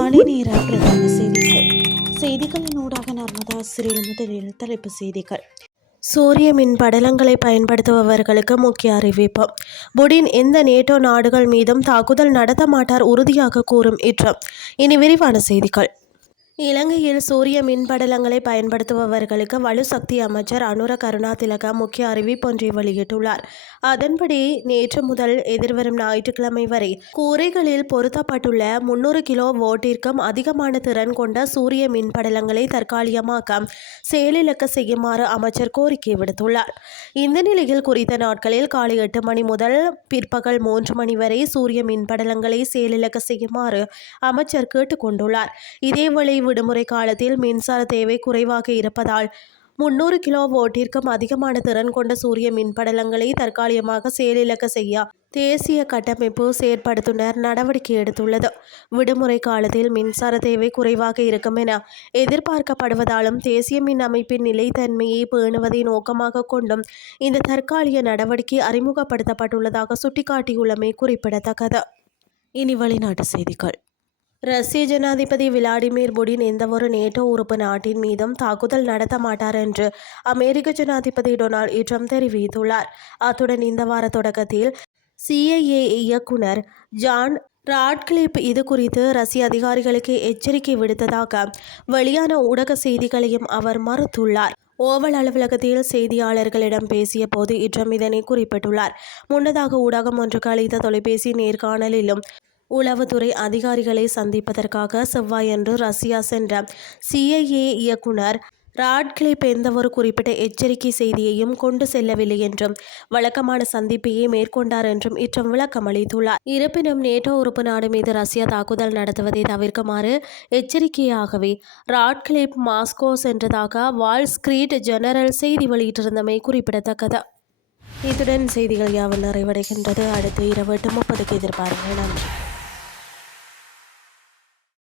காலை நேர பிரதான செய்திகளின் ஊடாக நர்மதா சிறில் முதலில் தலைப்பு செய்திகள். சூரிய மின் படலங்களை பயன்படுத்துபவர்களுக்கு முக்கிய அறிவிப்பு. புடின் எந்த நேட்டோ நாடுகள் மீதும் தாக்குதல் நடத்த மாட்டார் உறுதியாக கூறும் இட்ரம். இனி விரிவான செய்திகள். இலங்கையில் சூரிய மின்படலங்களை பயன்படுத்துபவர்களுக்கு வலுசக்தி அமைச்சர் அனுர கருணாதிலக முக்கிய அறிவிப்பொன்றை வெளியிட்டுள்ளார். அதன்படி நேற்று முதல் எதிர்வரும் ஞாயிற்றுக்கிழமை வரை கூரைகளில் பொருத்தப்பட்டுள்ள 300 கிலோ வோல்ட்டிற்கும் அதிகமான திறன் கொண்ட சூரிய மின்படலங்களை தற்காலிகமாக செயலிழக்க செய்யுமாறு அமைச்சர் கோரிக்கை விடுத்துள்ளார். இந்த நிலையில் குறித்த நாட்களில் காலை 8 மணி முதல் பிற்பகல் 3 மணி வரை சூரிய மின்படலங்களை செயலிழக்க செய்யுமாறு அமைச்சர் கேட்டுக்கொண்டுள்ளார். இதேவேளை விடுமுறை காலத்தில் மின்சார தேவை குறைவாக இருப்பதால் 300 கிலோ வோல்ட்டிற்கும் அதிகமான திறன் கொண்ட சூரிய மின்படலங்களை தற்காலிகமாக செயலிழக்க செய்ய தேசிய கட்டமைப்பு செயற்படுத்துனர் நடவடிக்கை எடுத்துள்ளது. விடுமுறை காலத்தில் மின்சார தேவை குறைவாக இருக்கும் என எதிர்பார்க்கப்படுவதாலும் தேசிய மின் அமைப்பின் நிலைத்தன்மையை பேணுவதை நோக்கமாக கொண்டும் இந்த தற்காலிக நடவடிக்கை அறிமுகப்படுத்தப்பட்டுள்ளதாக சுட்டிக்காட்டியுள்ளமை குறிப்பிடத்தக்கது. இனி வெளிநாட்டு செய்திகள். ரஷ்ய ஜனாதிபதி விளாடிமிர் புடின் எந்தவொரு நேட்டோ உறுப்பு நாட்டின் மீதும் தாக்குதல் நடத்த மாட்டார் என்று அமெரிக்க ஜனாதிபதி டொனால்ட் ட்ரம்ப் தெரிவித்துள்ளார். அத்துடன் இந்த வார தொடக்கத்தில் CIA இயக்குனர் ஜான் ராட்க்ளிஃப் இது குறித்து ரஷ்ய அதிகாரிகளுக்கு எச்சரிக்கை விடுத்ததாக வெளியான ஊடக செய்திகளையும் அவர் மறுத்துள்ளார். ஓவல் அலுவலகத்தில் செய்தியாளர்களிடம் பேசிய போது ட்ரம்ப் இதனை குறிப்பிட்டுள்ளார். முன்னதாக ஊடகம் ஒன்றுக்கு அளித்த தொலைபேசி நேர்காணலிலும் உளவுத்துறை அதிகாரிகளை சந்திப்பதற்காக செவ்வாயன்று ரஷ்யா சென்ற CIA இயக்குனர் ராட்க்ளிஃப் எந்தவொரு குறிப்பிட்ட எச்சரிக்கை செய்தியையும் கொண்டு செல்லவில்லை என்றும் வழக்கமான சந்திப்பையே மேற்கொண்டார் என்றும் ட்ரம்ப் விளக்கம் அளித்துள்ளார். இருப்பினும் நேட்டோ உறுப்பு நாடு மீது ரஷ்யா தாக்குதல் நடத்துவதை தவிர்க்குமாறு எச்சரிக்கையாகவே ராட்க்ளிஃப் மாஸ்கோ சென்றதாக வால் ஸ்ட்ரீட் ஜெர்னல் செய்தி வெளியிட்டிருந்தமை குறிப்பிடத்தக்கது. இத்துடன் செய்திகள் யாவும் நிறைவடைகின்றது. அடுத்து இரவு 8:30 எதிர்பாருங்கள். நன்றி.